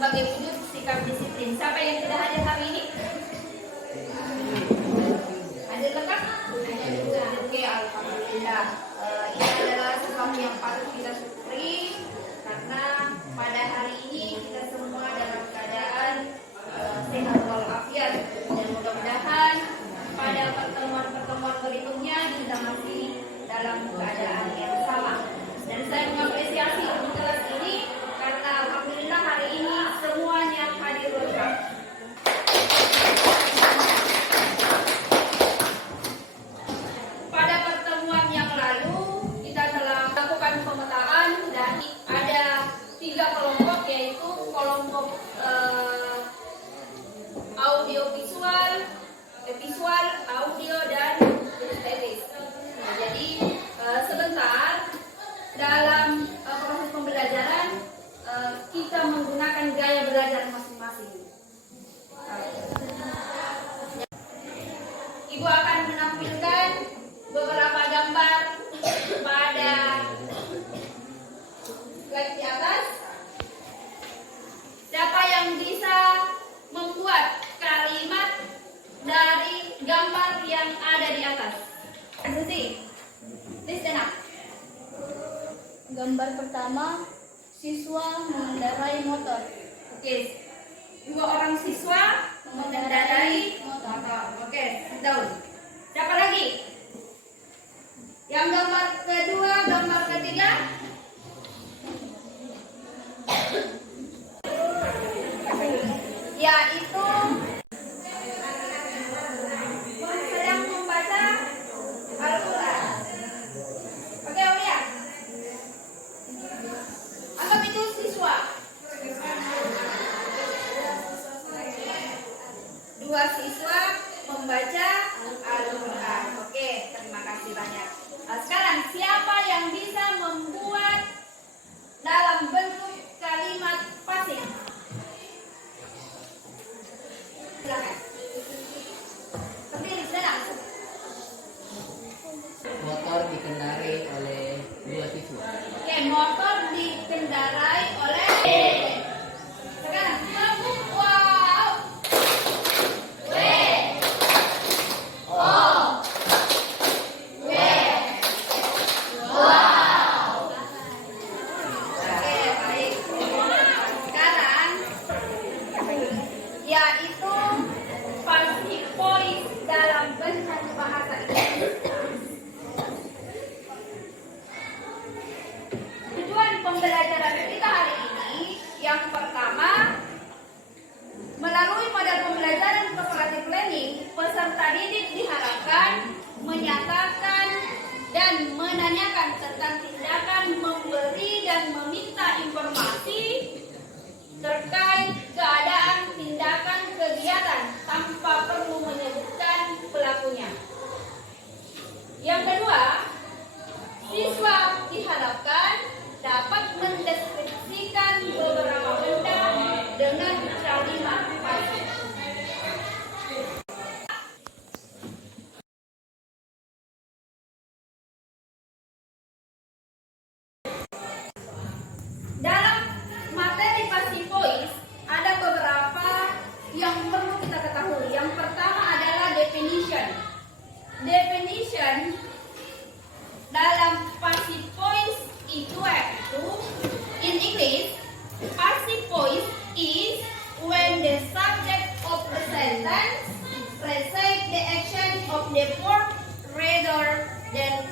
sebagai wujud sikap disiplin. Siapa yang tidak hadir hari ini? Hadir lengkap? Oke, alhamdulillah. Ini adalah sesuatu yang patut kita syukuri karena pada hari ini kita semua dalam keadaan sehat walafiat, dan mudah-mudahan pada pertemuan-pertemuan berikutnya kita masih dalam keadaan yang sama. Dan saya mengapresiasi untuk kelas ini karena alhamdulillah hari ini semuanya hadir lengkap. Pada pertemuan yang lalu kita telah melakukan pemetaan dan ada 3 kelompok, yaitu kelompok audiovisual, visual, audio, dan estetis. Nah, jadi sebentar dalam proses pembelajaran kita menggunakan gaya belajar masing-masing. Ibu akan menampilkan beberapa gambar pada slide di atas. Siapa yang bisa membuat kalimat dari gambar yang ada di atas? Susi, please stand up. Gambar pertama, siswa mengendarai motor. Oke, 2 orang siswa mengendarai motor. Oke, sit down. Siapa lagi? Yang gambar kedua, gambar ketiga? Yaitu sedang membaca Al-Quran. Oke, Aulia. Anggap itu siswa. 2 siswa membaca Al-Quran. Oke, terima kasih banyak. Nah, sekarang siapa yang bisa membuat dalam bentuk kalimat pasif? Silakan. Berdiri, sedang. Motor dikendarai oleh 2 siswa. Oke, motor dikendarai oleh. Sekarang sambung. Wow. W O W wow. Oke, baik. Sekarang yaitu passive voice dalam bentuk bahasa Inggris. Tujuan pembelajaran kita hari ini yang pertama, melalui model pembelajaran cooperative learning, peserta didik diharapkan menyatakan dan menanyakan tentang tindakan memberi dan meminta informasi terkait keadaan, tindakan, kegiatan tanpa perlu menyebutkan pelakunya.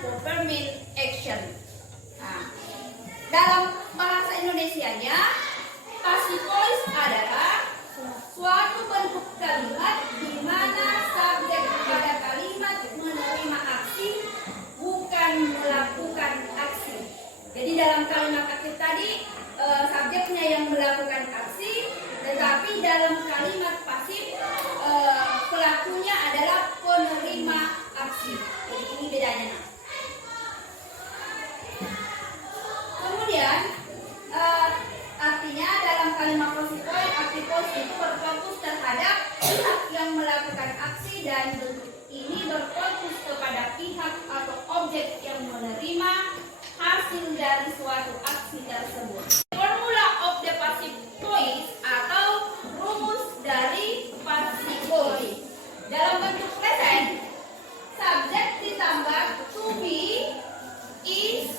performing action. Nah, dalam bahasa Indonesianya, passive voice adalah suatu bentuk kalimat di mana subjek pada kalimat menerima aksi, bukan melakukan aksi. Jadi dalam kalimat aktif tadi subjeknya yang melakukan aksi, tetapi dalam kalimat pasif pelakunya adalah penerima aksi. Jadi ini bedanya. Kemudian artinya dalam kalimat passive voice, active voice itu berfokus terhadap pihak yang melakukan aksi dan bentuk ini berfokus kepada pihak atau objek yang menerima hasil dari suatu aksi tersebut. Formula of the passive voice atau rumus dari passive voice. Dalam bentuk present, subjek ditambah to be, is,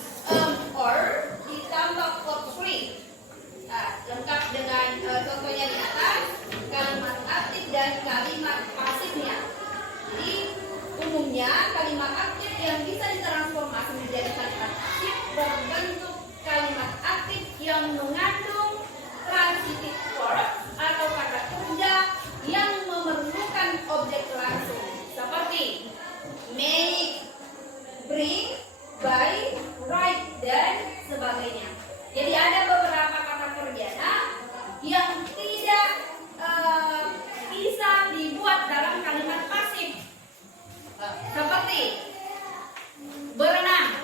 or ditambah verb 3. Lengkap dengan contohnya di atas, kalimat aktif dan kalimat pasifnya. Jadi umumnya kalimat aktif yang bisa ditransformasi menjadi kalimat pasif berbentuk kalimat aktif yang mengandung transitive verb atau kata kerja yang memerlukan objek langsung seperti make, bring, buy, write, dan sebagainya. Jadi ada beberapa kata kerja yang tidak bisa dibuat dalam kalimat pasif. Seperti berenang.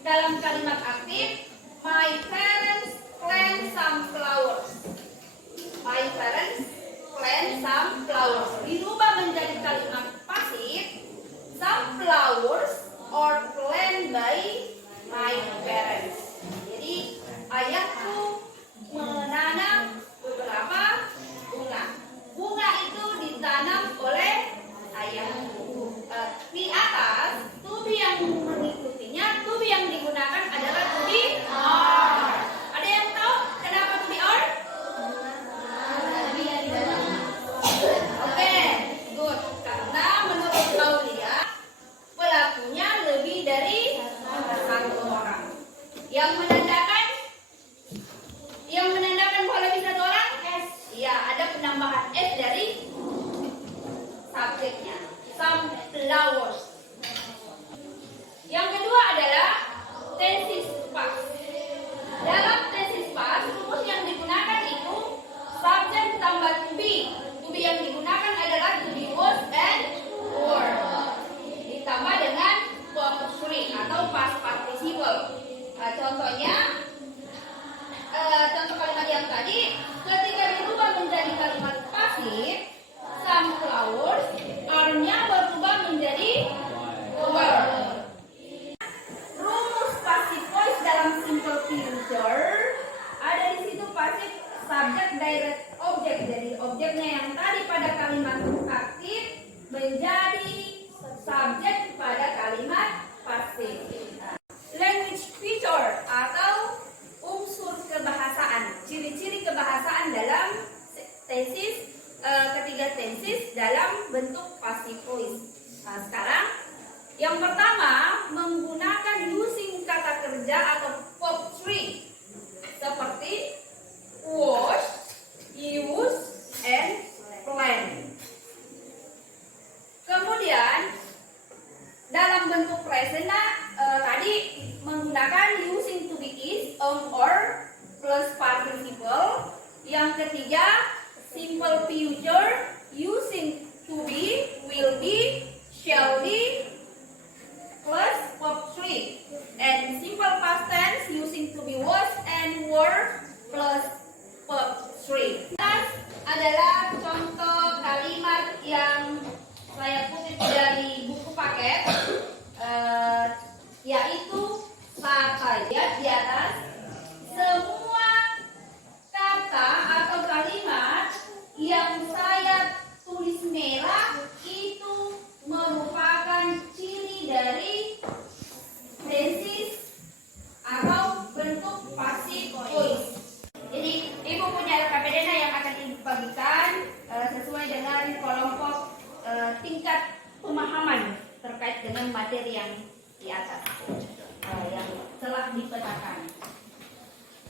Dalam kalimat aktif, my parents plant some flowers. My parents plant some flowers. Dirubah menjadi kalimat pasif, some flowers are planted by my parents. Jadi ayahku menanam beberapa bunga. Bunga itu ditanam oleh ayahku. Di atas, to be yang mengikutinya, to be yang digunakan adalah to be are. Ada yang tahu kenapa to be are? Oke, good. Karena menurut Aulia, pelakunya lebih dari satu orang. Yang menandakan bahwa lebih satu orang S. Ya, ada penambahan S dari subjeknya. Some flowers. Yang kedua adalah tenses past. Dalam tenses past, rumus yang digunakan itu subjek tambah to be. To be yang digunakan adalah to be, was, and were. Ditambah dengan verb 3 atau past participle. Contohnya, contoh kalimat yang tadi, ketika dirubah menjadi kalimat pasif, some flowers, are-nya berubah menjadi were. Rumus passive voice dalam simple future ada di situ pasif, subject, direct, object. Jadi objeknya yang tadi pada kalimat aktif menjadi subjek pada kalimat pasif. Language feature atau unsur kebahasaan, ciri-ciri kebahasaan dalam tenses, ketiga tenses dalam bentuk passive voice. Nah, sekarang yang pertama menggunakan using kata kerja atau verb 3 seperti wash, use, and plan. Kemudian dalam bentuk present tadi menggunakan using to be, is, or plus participle. Yang ketiga simple future using to be, will be, shall be plus verb 3. And simple past tense using to be, was, and were plus verb 3. Adalah contoh kalimat yang saya kutip dari buku paket, yaitu pakai. Lihat di atas, semua kata atau kalimat yang saya tulis merah itu merupakan ciri dari tenses atau bentuk passive voice. Jadi ibu punya LKPD yang akan ibu bagikan sesuai dengan kelompok tingkat pemahaman terkait dengan materi yang di atas yang telah dipetakan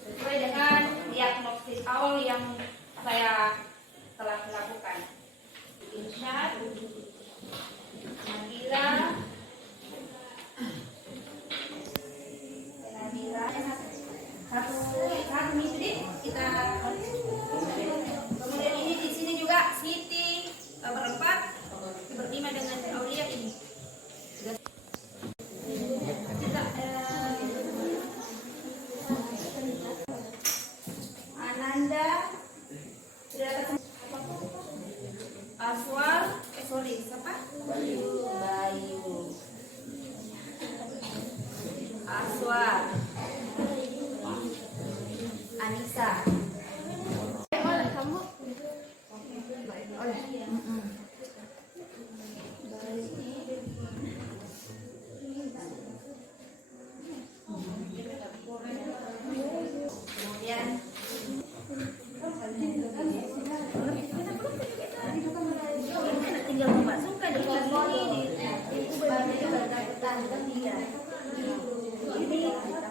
sesuai dengan diagnosis awal yang saya telah melakukan. Irsyad, Nabila, satu mistri kita. Kemudian ini di sini juga Siti berempat, berlima dengan Aulia ini. Kita, Ananda sudah datang. Aswar, siapa? Bayu. Aswar. Anissa. Kamu? Kemudian tinggal memasukkan di sini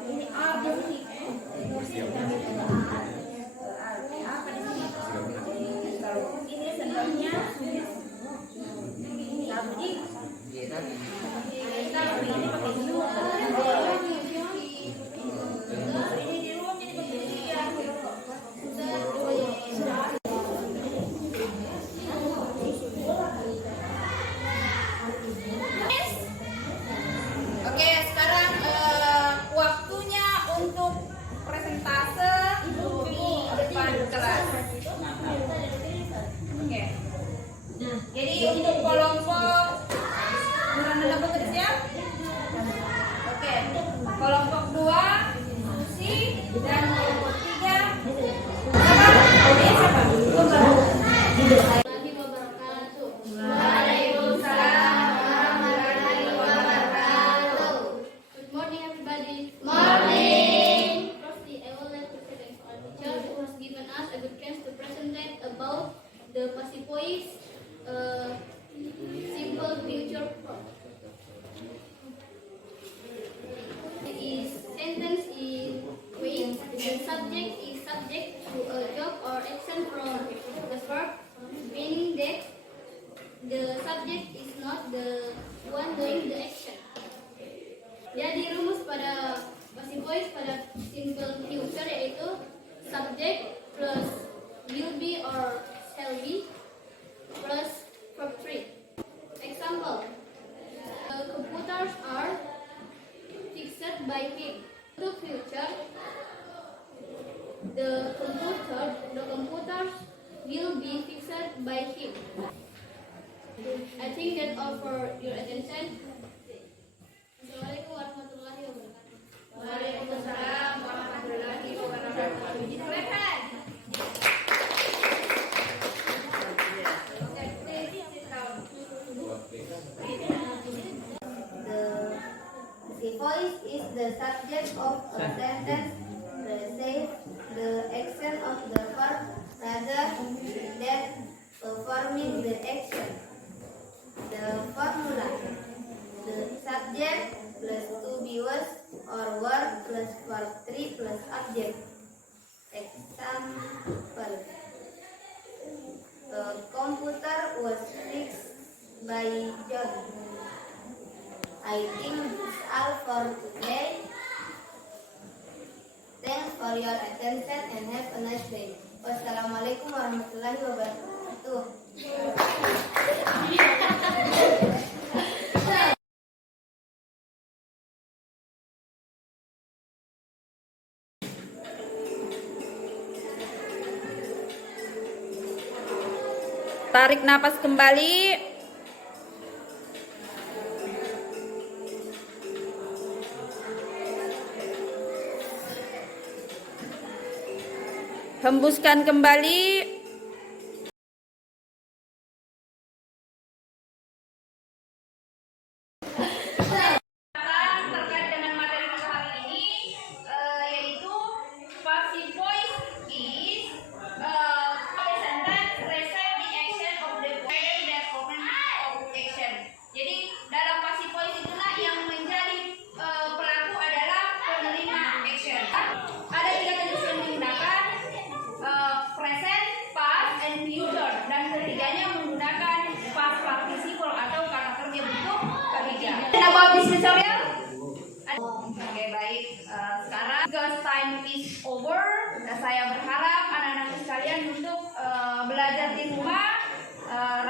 ini apa sih? Ini sebenarnya sabdi. Kita ini pakai dulu. Ini di rumah jadi pencucian. Oke, sekarang waktunya untuk presentase di depan kelas. Oke. Jadi untuk kelompok siap? Oke. Kelompok 2 Susi dan kelompok 3 siapa? Waalaikumsalam warahmatullahi wabarakatuh. Good morning, everybody. Morning. Firstly, I would like to thank our teacher who has given us a good chance to present about the Pasipois simple future form. Is sentence in which the subject is subject to a job or action from the verb, meaning that the subject is not the one doing the action. Jadi rumus pada Pasipois pada simple future yaitu subject plus will be or shall be plus verb 3. Example: the computers are fixed by him. To future, the computers will be fixed by him. I think that all for your attention. Assalamualaikum warahmatullahi wabarakatuh. Waalaikumsalam warahmatullahi wabarakatuh. Silakan. The voice is the subject of a sentence that says the action of the verb rather than performing the action. The formula: the subject plus to be was or were plus verb 3 plus object. Example: the computer was fixed by John. I think that's all for today. Thanks for your attention and have a nice day. Wassalamualaikum warahmatullahi wabarakatuh. Tarik napas kembali. Hembuskan kembali. Terkait dengan materi hari ini yaitu Pasipois is sentence receive the action of the verb that perform occupation. Jadi dalam Pasipois itulah yang menjadi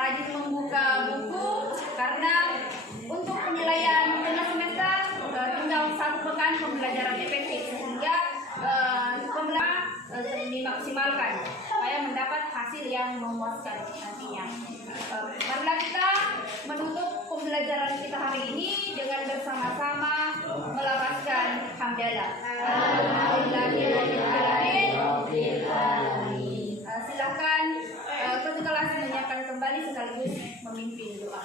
rajin membuka buku karena untuk penilaian tengah semester tinggal 1 pekan pembelajaran efektif sehingga pembelajaran dimaksimalkan supaya mendapat hasil yang memuaskan nantinya. Marilah kita menutup pembelajaran kita hari ini dengan bersama-sama melafazkan hamdalah. Silakan ketua kelas menyiapkan kembali sekaligus memimpin doa.